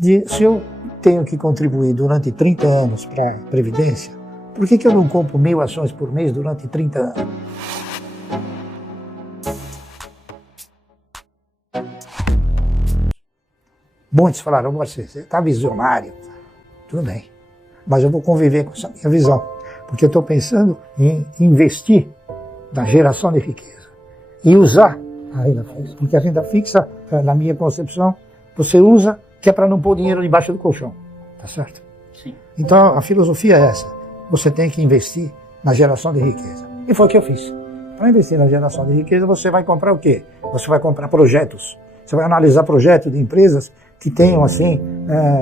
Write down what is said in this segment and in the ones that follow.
Se eu tenho que contribuir durante 30 anos para a Previdência, por que eu não compro 1.000 ações por mês durante 30 anos? Muitos falaram, você está visionário. Tudo bem, mas eu vou conviver com essa minha visão, porque eu estou pensando em investir na geração de riqueza e usar a renda fixa, porque a renda fixa, na minha concepção, você usa que é para não pôr dinheiro debaixo do colchão, tá certo? Sim. Então a filosofia é essa, você tem que investir na geração de riqueza. E foi o que eu fiz. Para investir na geração de riqueza, você vai comprar o quê? Você vai comprar projetos, você vai analisar projetos de empresas que tenham, assim,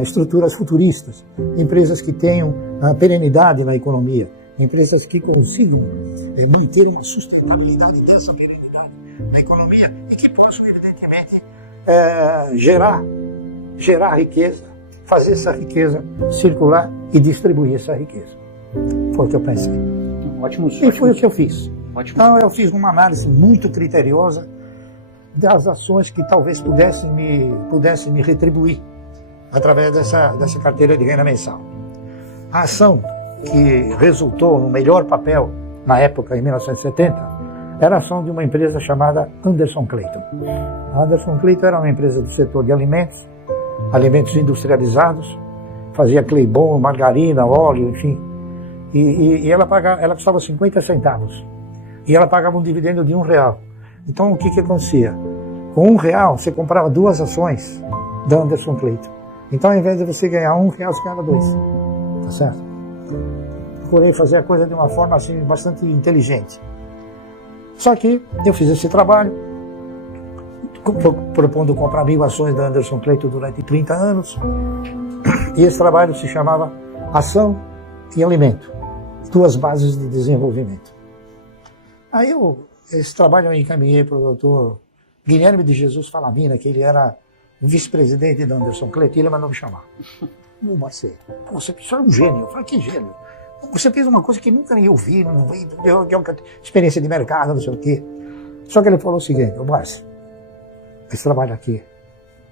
estruturas futuristas, empresas que tenham perenidade na economia, empresas que consigam manter uma sustentabilidade dessa perenidade na economia e que possam, evidentemente, gerar riqueza, fazer essa riqueza circular e distribuir essa riqueza. Foi o que eu pensei. E foi o que eu fiz. Então eu fiz uma análise muito criteriosa das ações que talvez pudessem me retribuir através dessa carteira de renda mensal. A ação que resultou no melhor papel na época, em 1970, era a ação de uma empresa chamada Anderson Clayton. A Anderson Clayton era uma empresa do setor de alimentos industrializados, fazia Claybon, margarina, óleo, enfim. E ela custava 50 centavos. E ela pagava um dividendo de R$1. Então o que acontecia? Com R$1 você comprava 2 ações da Anderson Clayton. Então ao invés de você ganhar R$1, você ganhava 2. Tá certo? Procurei fazer a coisa de uma forma assim, bastante inteligente. Só que eu fiz esse trabalho, propondo comprar 1.000 ações da Anderson Clayton durante 30 anos. E esse trabalho se chamava Ação e Alimento, 2 bases de desenvolvimento. Aí esse trabalho eu encaminhei para o doutor Guilherme de Jesus Falamina, que ele era vice-presidente da Anderson Clayton, e ele mandou me chamar. Ô Marcelo, você é um gênio. Eu falei, que gênio? Você fez uma coisa que nunca nem ouvi, não deu experiência de mercado, não sei o quê. Só que ele falou o seguinte, ô Marcelo, esse trabalho aqui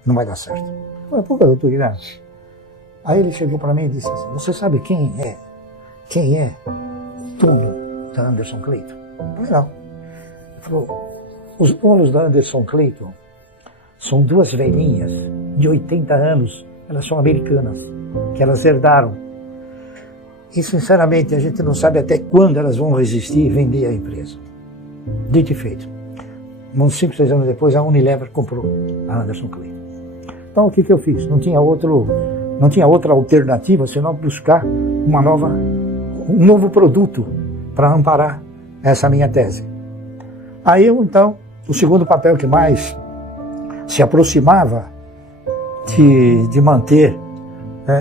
não vai dar certo. Eu falei, por que, doutor Guilherme? Aí ele chegou para mim e disse assim, você sabe quem é dono da Anderson Clayton? Eu falei, não. Ele falou, os donos da Anderson Clayton são 2 velhinhas de 80 anos, elas são americanas, que elas herdaram. E sinceramente a gente não sabe até quando elas vão resistir e vender a empresa. Dito e feito. Uns 5, 6 anos depois a Unilever comprou a Anderson Clayton. Então o que eu fiz? Não tinha outra alternativa senão buscar um novo produto para amparar essa minha tese. Aí então, o segundo papel que mais se aproximava de manter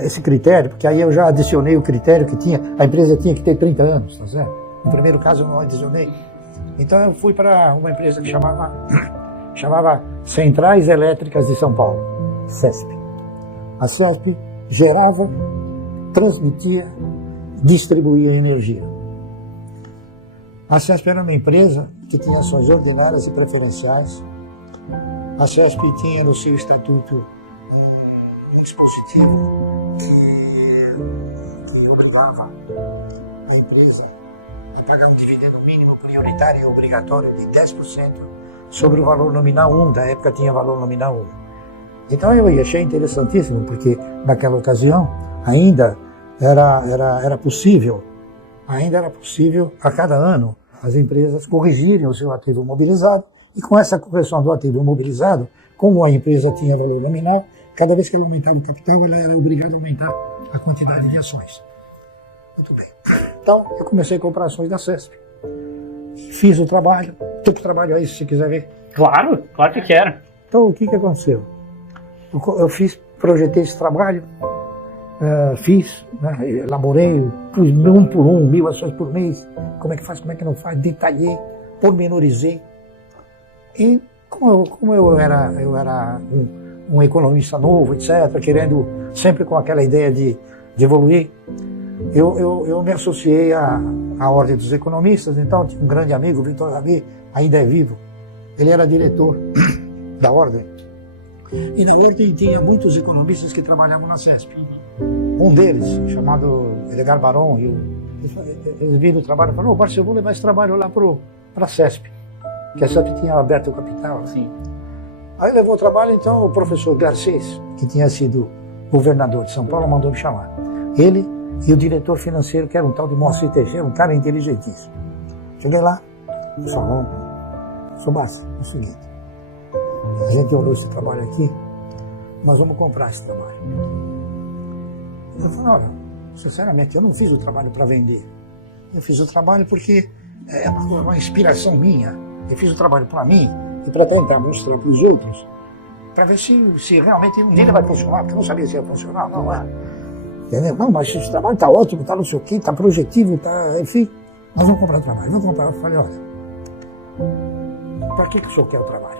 esse critério, porque aí eu já adicionei o critério que a empresa tinha que ter 30 anos, tá certo? No primeiro caso eu não adicionei. Então eu fui para uma empresa que chamava Centrais Elétricas de São Paulo, CESP. A CESP gerava, transmitia, distribuía energia. A CESP era uma empresa que tinha ações ordinárias e preferenciais. A CESP tinha no seu estatuto um dispositivo que obrigava a empresa a pagar um dividendo mínimo prioritário e obrigatório de 10% sobre o valor nominal 1, da época tinha valor nominal 1. Então eu achei interessantíssimo, porque naquela ocasião ainda era possível a cada ano as empresas corrigirem o seu ativo mobilizado, e com essa correção do ativo mobilizado, como a empresa tinha valor nominal, cada vez que ela aumentava o capital, ela era obrigada a aumentar a quantidade de ações. Muito bem. Então, eu comecei a comprar ações da CESP. Fiz o trabalho. Estou com o trabalho aí, se você quiser ver. Claro que quero. Então, o que aconteceu? Eu projetei esse trabalho, elaborei, pus 1 por 1, 1.000 ações por mês. Como é que faz, como é que não faz? Detalhei, pormenorizei. E como eu era um economista novo, etc., querendo sempre com aquela ideia de evoluir, eu me associei à Ordem dos Economistas. Então tinha um grande amigo, Victor Davi, ainda é vivo. Ele era diretor da Ordem. E na ordem tinha muitos economistas que trabalhavam na CESP. Um deles, chamado Edgar Baron, eles viram o trabalho e falaram: Barça, eu vou levar esse trabalho lá para a CESP, que a CESP tinha aberto o capital. Assim. Aí levou o trabalho, então o professor Garcês, que tinha sido governador de São Paulo, mandou me chamar. Ele e o diretor financeiro, que era um tal de Moacir Teixeira, um cara inteligentíssimo. Cheguei lá, no salão, sou Barça, é o seguinte, a gente olhou esse trabalho aqui, nós vamos comprar esse trabalho. Eu falei: olha, sinceramente, eu não fiz o trabalho para vender. Eu fiz o trabalho porque é uma inspiração minha. Eu fiz o trabalho para mim e para tentar mostrar para os outros, para ver se realmente um dia ele vai funcionar, porque eu não sabia se ia funcionar, não é? Entendeu? Não, mas esse trabalho está ótimo, está não sei o quê, está projetivo, está, enfim, nós vamos comprar o trabalho. Vamos comprar. Eu falei: olha, para que o senhor quer o trabalho?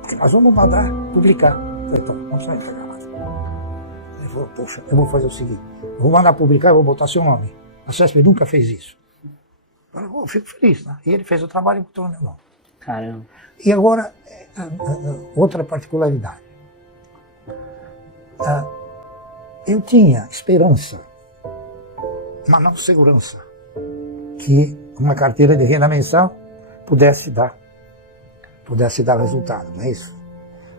Porque nós vamos mandar publicar. Eu falei: então, não precisa entregar mais. Ele falou: poxa, eu vou fazer o seguinte, eu vou mandar publicar e vou botar seu nome. A CESP nunca fez isso. Eu falei: fico feliz, né? E ele fez o trabalho e botou o meu nome. Caramba. E agora, outra particularidade. Eu tinha esperança, mas não segurança, que uma carteira de renda mensal pudesse dar resultado, não é isso?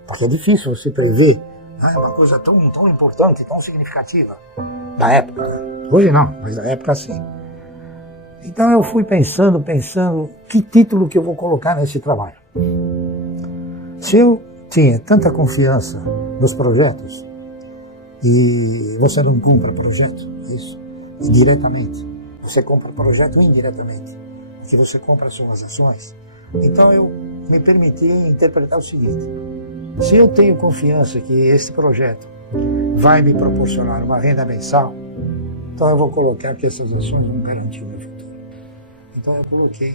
Porque é difícil você prever, é uma coisa tão importante, tão significativa, da época. Hoje não, mas da época sim. Então eu fui pensando, que título que eu vou colocar nesse trabalho. Se eu tinha tanta confiança nos projetos, e você não compra projeto, isso, diretamente. Você compra projeto indiretamente, porque você compra suas ações. Então eu me permiti interpretar o seguinte: se eu tenho confiança que esse projeto vai me proporcionar uma renda mensal, então eu vou colocar que essas ações vão garantir o meu futuro. Então eu coloquei: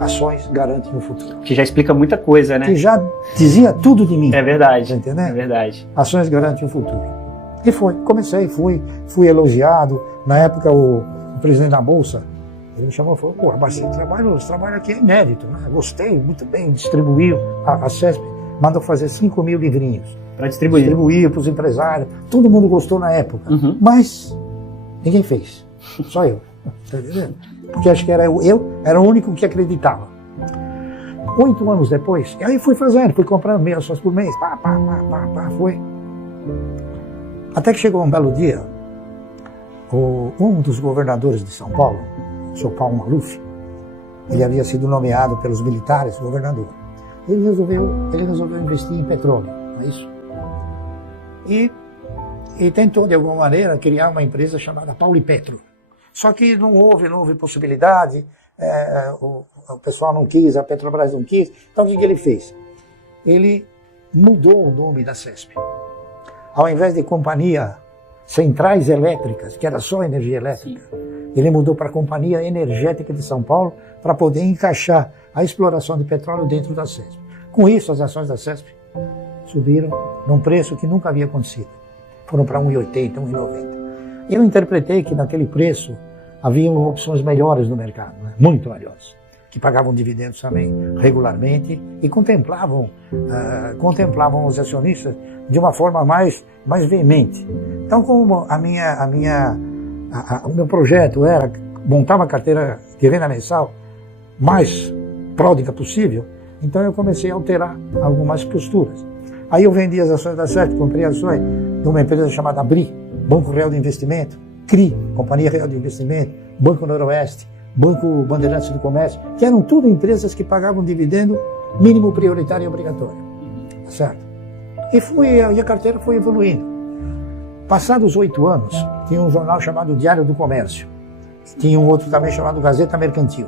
ações garantem o futuro. Que já explica muita coisa, né? Que já dizia tudo de mim. É verdade. Tá entendendo? É verdade. Ações garantem o futuro. E fui elogiado. Na época, o presidente da Bolsa, ele me chamou e falou: pô, Barça, esse trabalho aqui é inédito, né? Gostei, muito bem, distribuiu. A CESP mandou fazer 5 mil livrinhos. Para distribuir. Distribuir para os empresários. Todo mundo gostou na época. Uhum. Mas ninguém fez. Só eu. Tá entendendo? Porque acho que era o único que acreditava. 8 anos depois, e aí fui comprando meia ações por mês. Foi. Até que chegou um belo dia, um dos governadores de São Paulo, o senhor Paulo Maluf, ele havia sido nomeado pelos militares governador. Ele resolveu investir em petróleo, não é isso? E tentou, de alguma maneira, criar uma empresa chamada Paulipetro. Só que não houve possibilidade, o pessoal não quis, a Petrobras não quis. Então o que ele fez? Ele mudou o nome da CESP. Ao invés de Companhia Centrais Elétricas, que era só energia elétrica, ele mudou para a Companhia Energética de São Paulo para poder encaixar a exploração de petróleo dentro da CESP. Com isso, as ações da CESP subiram num preço que nunca havia acontecido. Foram para 1,80, 1,90. Eu interpretei que naquele preço haviam opções melhores no mercado, né? Muito melhores, que pagavam dividendos também regularmente e contemplavam os acionistas de uma forma mais veemente. Então, como o meu projeto era montar uma carteira de renda mensal mais pródiga possível, então eu comecei a alterar algumas posturas. Aí eu vendi as ações da CESP, comprei ações de uma empresa chamada BRI, Banco Real de Investimento, CRI, Companhia Real de Investimento, Banco Noroeste, Banco Bandeirantes do Comércio, que eram tudo empresas que pagavam dividendo mínimo prioritário e obrigatório. Certo? E a carteira foi evoluindo. Passados 8 anos, tinha um jornal chamado Diário do Comércio. Tinha um outro também chamado Gazeta Mercantil.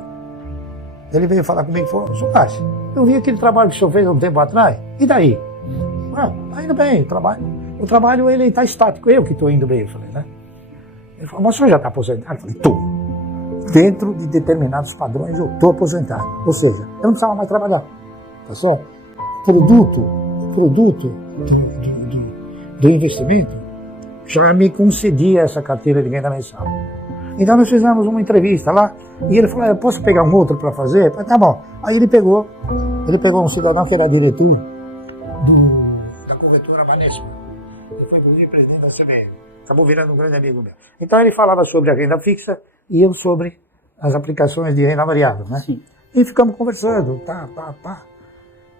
Ele veio falar comigo e falou: Soares, eu vi aquele trabalho que o senhor fez há um tempo atrás, e daí? Tá indo bem, o trabalho ele está estático, eu que estou indo bem, eu falei, né? Ele falou: mas o senhor já está aposentado? Eu falei: estou. Dentro de determinados padrões eu estou aposentado. Ou seja, eu não precisava mais trabalhar. Tá só? Produto do investimento já me concedia essa carteira de renda mensal. Então nós fizemos uma entrevista lá e ele falou: eu posso pegar um outro para fazer? Eu falei: tá bom. Aí ele pegou um cidadão que era diretor da corretora na CBN. Acabou virando um grande amigo meu. Então ele falava sobre a renda fixa e eu sobre as aplicações de renda variável, né? Sim. E ficamos conversando, pá.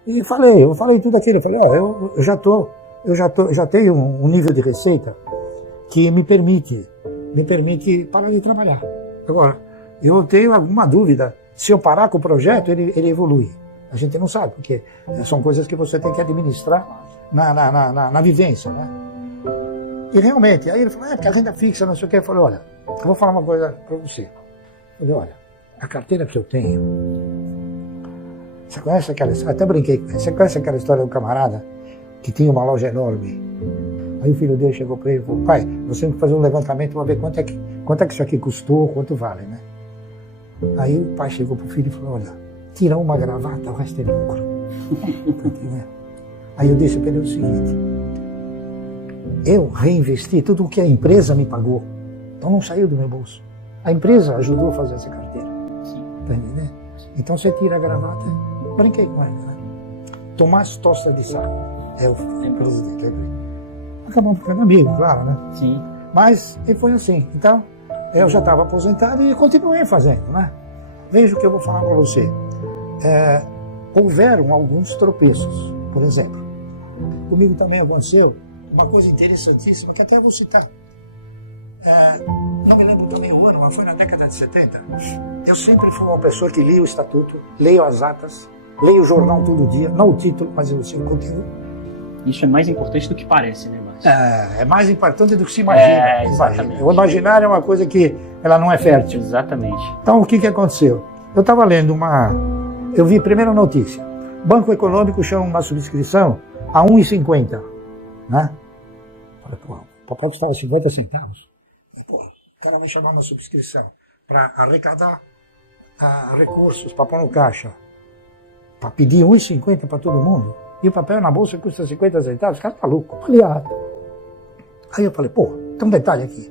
E eu falei tudo aquilo. Eu falei, ó, eu já tenho um nível de receita que me permite parar de trabalhar. Agora, eu tenho alguma dúvida, se eu parar com o projeto, ele evolui. A gente não sabe, porque são coisas que você tem que administrar na vivência, né? E realmente, aí ele falou, porque a renda fixa, não sei o quê. Eu falei, olha, eu vou falar uma coisa para você. Eu falei, olha, a carteira que eu tenho, você conhece aquela história? Até brinquei com ele. Você conhece aquela história do camarada que tinha uma loja enorme? Aí o filho dele chegou para ele e falou, pai, nós temos que fazer um levantamento para ver quanto é que isso aqui custou, quanto vale, né? Aí o pai chegou para o filho e falou, olha, tira uma gravata, o resto é lucro. Aí eu disse para ele o seguinte, eu reinvesti tudo o que a empresa me pagou, então não saiu do meu bolso. A empresa ajudou a fazer essa carteira. Sim. Tá entendendo? Então você tira a gravata, brinquei com ele, né? Tomás Tosta de Sá é o presidente, lembrei. Acabamos ficando amigos, claro, né? Sim. Mas e foi assim. Então, eu já estava aposentado e continuei fazendo, né? Veja o que eu vou falar para você. Houveram alguns tropeços, por exemplo. Comigo também aconteceu uma coisa interessantíssima que até eu vou citar. Não me lembro também o ano, mas foi na década de 70. Eu sempre fui uma pessoa que lia o estatuto, leio as atas, leio o jornal todo dia, não o título, mas o seu conteúdo. Isso é mais importante do que parece, né, Márcio? É mais importante do que se imagina. Exatamente. O imaginário é uma coisa que ela não é fértil. Exatamente. Então, o que aconteceu? Eu estava lendo eu vi a primeira notícia. Banco Econômico chama uma subscrição a 1,50, né? Falei, pô, o papel custava 50 centavos. Pô, o cara vai chamar uma subscrição para arrecadar recursos, para pôr no caixa, para pedir 1,50 para todo mundo. E o papel na bolsa custa 50 centavos, o cara tá louco. Aí eu falei, pô, tem um detalhe aqui.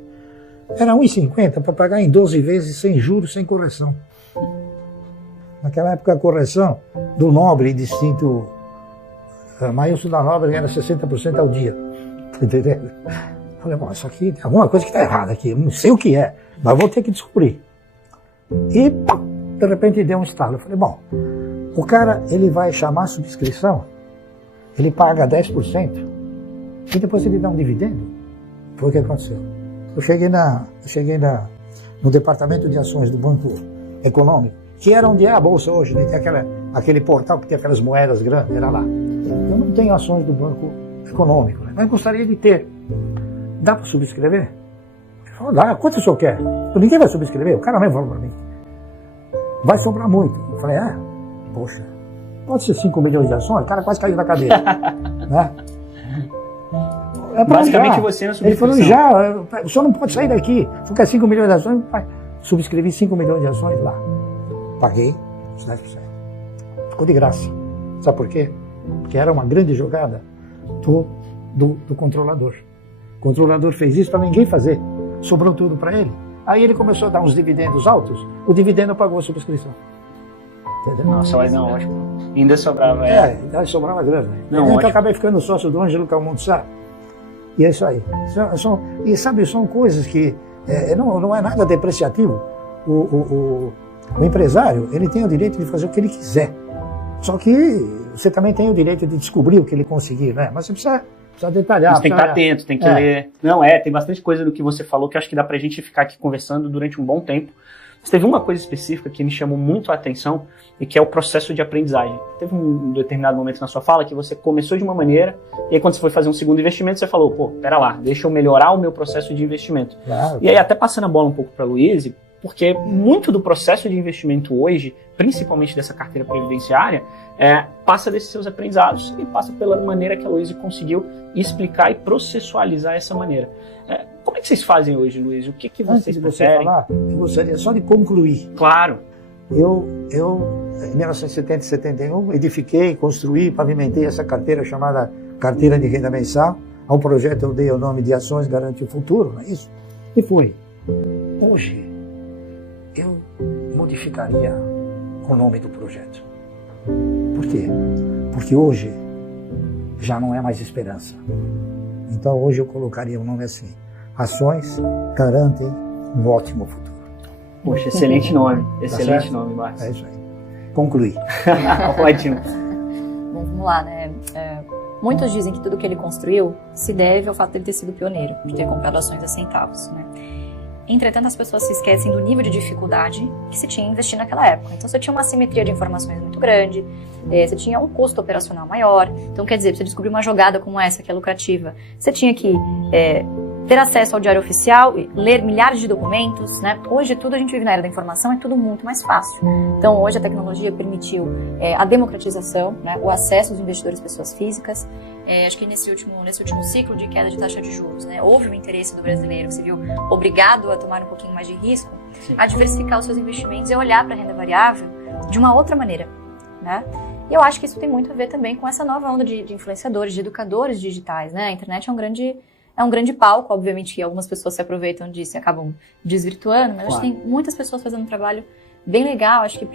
Era 1,50 para pagar em 12 vezes sem juros, sem correção. Naquela época a correção do nobre distinto maiúsculo da nobre era 60% ao dia. Tá entendendo? Falei, bom, isso aqui tem alguma coisa que está errada aqui, eu não sei o que é, mas vou ter que descobrir. E de repente deu um estalo. Eu falei, bom, o cara ele vai chamar a subscrição, ele paga 10% e depois ele dá um dividendo. Foi o que aconteceu. Eu cheguei no departamento de ações do Banco Econômico, que era onde é a bolsa hoje, né? Tem aquele portal que tem aquelas moedas grandes, era lá. Eu não tenho ações do Banco Econômico, né? Mas gostaria de ter. Dá para subscrever? Ele falou, dá. Quanto o senhor quer? Ninguém vai subscrever. O cara mesmo falou para mim. Vai sobrar muito. Eu falei, poxa, pode ser 5 milhões de ações? O cara quase caiu na cadeira. Né? Basicamente você na subscrição. Ele falou, o senhor não pode sair daqui. Se quer 5 milhões de ações, subscrevi 5 milhões de ações lá. Paguei os 10%. Ficou de graça. Sabe por quê? Porque era uma grande jogada do controlador. O controlador fez isso para ninguém fazer. Sobrou tudo para ele. Aí ele começou a dar uns dividendos altos. O dividendo pagou a subscrição. Entendeu? Nossa, mas não, ótimo. Ainda sobrava. Ainda sobrava grana. Então eu acabei ficando sócio do Ângelo Calmonte Sá. E é isso aí. E sabe, são coisas que não é nada depreciativo. O empresário, ele tem o direito de fazer o que ele quiser. Só que você também tem o direito de descobrir o que ele conseguir, né? Mas você precisa detalhar. Você tem que estar atento, tem que ler. Não, tem bastante coisa do que você falou que eu acho que dá pra gente ficar aqui conversando durante um bom tempo. Mas teve uma coisa específica que me chamou muito a atenção e que é o processo de aprendizagem. Teve um determinado momento na sua fala que você começou de uma maneira e aí quando você foi fazer um segundo investimento você falou, pô, pera lá, deixa eu melhorar o meu processo de investimento. Claro. E aí até passando a bola um pouco para a Luíse, porque muito do processo de investimento hoje, principalmente dessa carteira previdenciária, passa desses seus aprendizados e passa pela maneira que a Luíse conseguiu explicar e processualizar essa maneira. Como é que vocês fazem hoje, Luiz? O que vocês preferem? Falar, eu gostaria só de concluir. Claro. Eu em 1970 e 71, edifiquei, construí, pavimentei essa carteira chamada Carteira de Renda Mensal. Ao projeto eu dei o nome de Ações Garante o Futuro, não é isso? E foi. Hoje, eu modificaria o nome do projeto. Por quê? Porque hoje já não é mais esperança. Então hoje eu colocaria o nome assim: ações garantem um ótimo futuro. Poxa, excelente nome. Excelente certo? nome, Márcio. É isso aí. Concluí. Ótimo. Bom, vamos lá, né? Muitos dizem que tudo que ele construiu se deve ao fato de ele ter sido pioneiro, de ter comprado ações a centavos, né? Entretanto, as pessoas se esquecem do nível de dificuldade que se tinha em investir naquela época. Então, você tinha uma assimetria de informações muito grande, você tinha um custo operacional maior. Então, quer dizer, pra você descobrir uma jogada como essa, que é lucrativa, você tinha que ter acesso ao diário oficial, ler milhares de documentos, né? Hoje, tudo a gente vive na era da informação, é tudo muito mais fácil. Então, hoje a tecnologia permitiu a democratização, né? O acesso dos investidores pessoas físicas. Acho que nesse último ciclo de queda de taxa de juros, né? Houve um interesse do brasileiro que se viu obrigado a tomar um pouquinho mais de risco, sim, a diversificar os seus investimentos e olhar para a renda variável de uma outra maneira, né? E eu acho que isso tem muito a ver também com essa nova onda de influenciadores, de educadores digitais, né? A internet é um grande palco, obviamente que algumas pessoas se aproveitam disso e acabam desvirtuando, mas acho que tem muitas pessoas fazendo um trabalho bem legal, acho que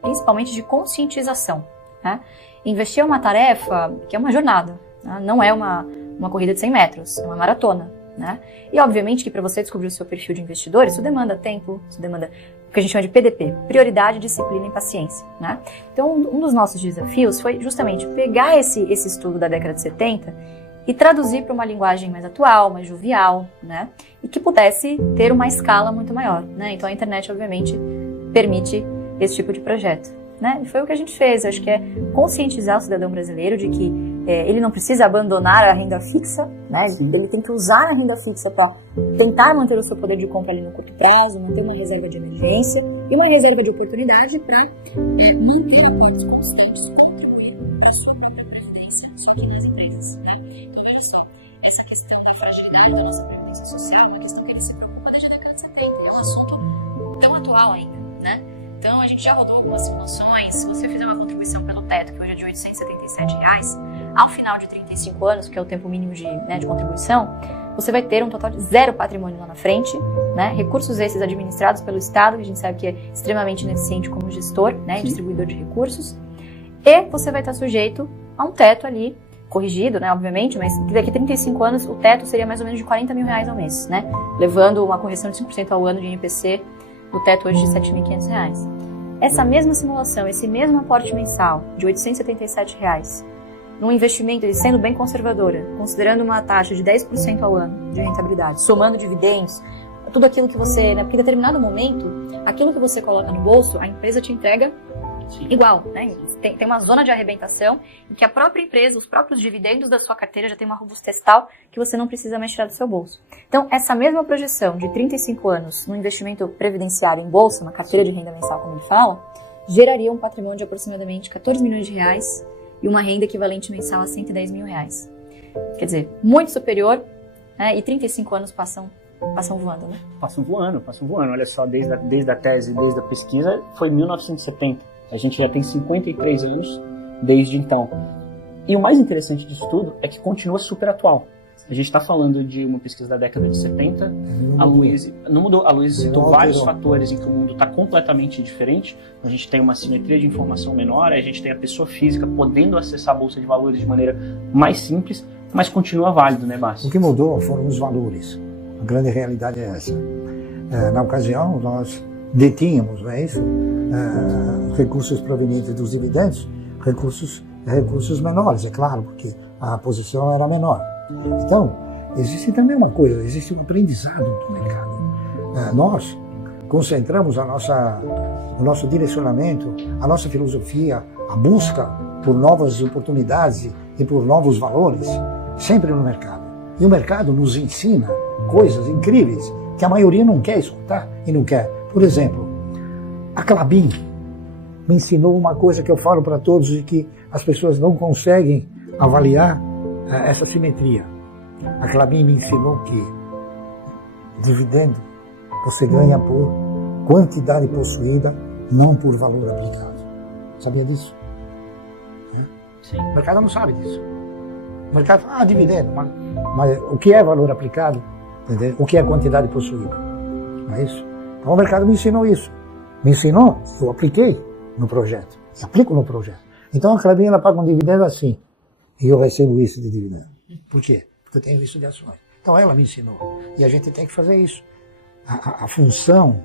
principalmente de conscientização, né? Investir é uma tarefa que é uma jornada, né? Não é uma corrida de 100 metros, é uma maratona, né? E obviamente que para você descobrir o seu perfil de investidor, isso demanda tempo, isso demanda o que a gente chama de PDP, prioridade, disciplina e paciência, né? Então um dos nossos desafios foi justamente pegar esse estudo da década de 70 e traduzir para uma linguagem mais atual, mais jovial, né? E que pudesse ter uma escala muito maior, né? Então a internet, obviamente, permite esse tipo de projeto, né? E foi o que a gente fez. Eu acho que é conscientizar o cidadão brasileiro de que ele não precisa abandonar a renda fixa, né? Ele tem que usar a renda fixa para tentar manter o seu poder de compra ali no curto prazo, manter uma reserva de emergência e uma reserva de oportunidade para manter aportes constantes, contribuir para a sua própria previdência, só que nas empresas, né? Então, veja só, essa questão da fragilidade da nossa previdência social é uma questão que ele se preocupa desde a década de 70, é um assunto tão atual ainda, né? Então, a gente já rodou algumas simulações. Se você fizer uma contribuição pelo teto, que hoje é de R$ 877, ao final de 35 anos, que é o tempo mínimo de contribuição, você vai ter um total de 0 patrimônio lá na frente, né? Recursos esses administrados pelo Estado, que a gente sabe que é extremamente ineficiente como gestor, né? Distribuidor de recursos. E você vai estar sujeito a um teto ali, corrigido, né? Obviamente, mas daqui a 35 anos o teto seria mais ou menos de R$ 40 mil ao mês, né? Levando uma correção de 5% ao ano de INPC, o teto hoje de R$ 7.500. Essa mesma simulação, esse mesmo aporte mensal de R$ 877, num investimento, sendo bem conservadora, considerando uma taxa de 10% ao ano de rentabilidade, somando dividendos, tudo aquilo que você, né, porque em determinado momento, aquilo que você coloca no bolso, a empresa te entrega igual, né? Tem uma zona de arrebentação em que a própria empresa, os próprios dividendos da sua carteira já tem uma robustez tal que você não precisa mais tirar do seu bolso. Então, essa mesma projeção de 35 anos no investimento previdenciário em bolsa, uma carteira de renda mensal, como ele fala, geraria um patrimônio de aproximadamente 14 milhões de reais e uma renda equivalente mensal a 110 mil reais. Quer dizer, muito superior, né? E 35 anos passam voando, né? Passam voando. Olha só, desde a tese, desde a pesquisa, foi 1970. A gente já tem 53 anos desde então. E o mais interessante disso tudo é que continua super atual. A gente está falando de uma pesquisa da década de 70. A Luiz não mudou. A Luiz citou vários fatores em que o mundo está completamente diferente. A gente tem uma simetria de informação menor, a gente tem a pessoa física podendo acessar a Bolsa de Valores de maneira mais simples, mas continua válido, né, Márcio? O que mudou foram os valores. A grande realidade é essa. Na ocasião, nós detínhamos, não é isso? Recursos provenientes dos dividendos, recursos menores, é claro, porque a posição era menor. Então, existe também uma coisa, existe um aprendizado do mercado. Nós concentramos o nosso direcionamento, a nossa filosofia, a busca por novas oportunidades e por novos valores, sempre no mercado. E o mercado nos ensina coisas incríveis que a maioria não quer escutar e não quer. Por exemplo, a Klabin me ensinou uma coisa que eu falo para todos e que as pessoas não conseguem avaliar essa simetria. A Klabin me ensinou que dividendo você ganha por quantidade possuída, não por valor aplicado. Sabia disso? Sim. O mercado não sabe disso. O mercado fala, dividendo, mas o que é valor aplicado? Entendeu? O que é quantidade possuída? Não é isso? Então o mercado me ensinou isso. Me ensinou, eu apliquei no projeto. Aplico no projeto. Então a Klabin ela paga um dividendo assim. E eu recebo isso de dividendo. Por quê? porque eu tenho visto de ações. Então ela me ensinou. E a gente tem que fazer isso. A função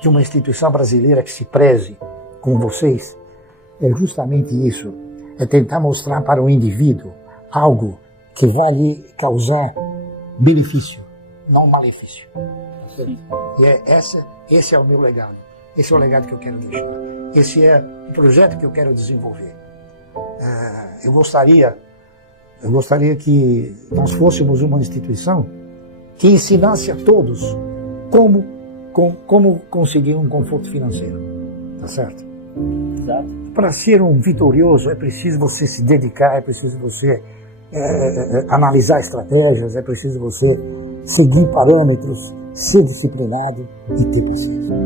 de uma instituição brasileira que se preze com vocês é justamente isso. É tentar mostrar para o indivíduo algo que vai lhe causar benefício, não malefício. E esse é o meu legado. Esse é o legado que eu quero deixar. Esse é o projeto que eu quero desenvolver. Eu gostaria que nós fôssemos uma instituição que ensinasse a todos como conseguir um conforto financeiro. Tá certo? Exato. Para ser um vitorioso é preciso você se dedicar, é preciso você analisar estratégias, é preciso você seguir parâmetros, ser disciplinado e ter paciência.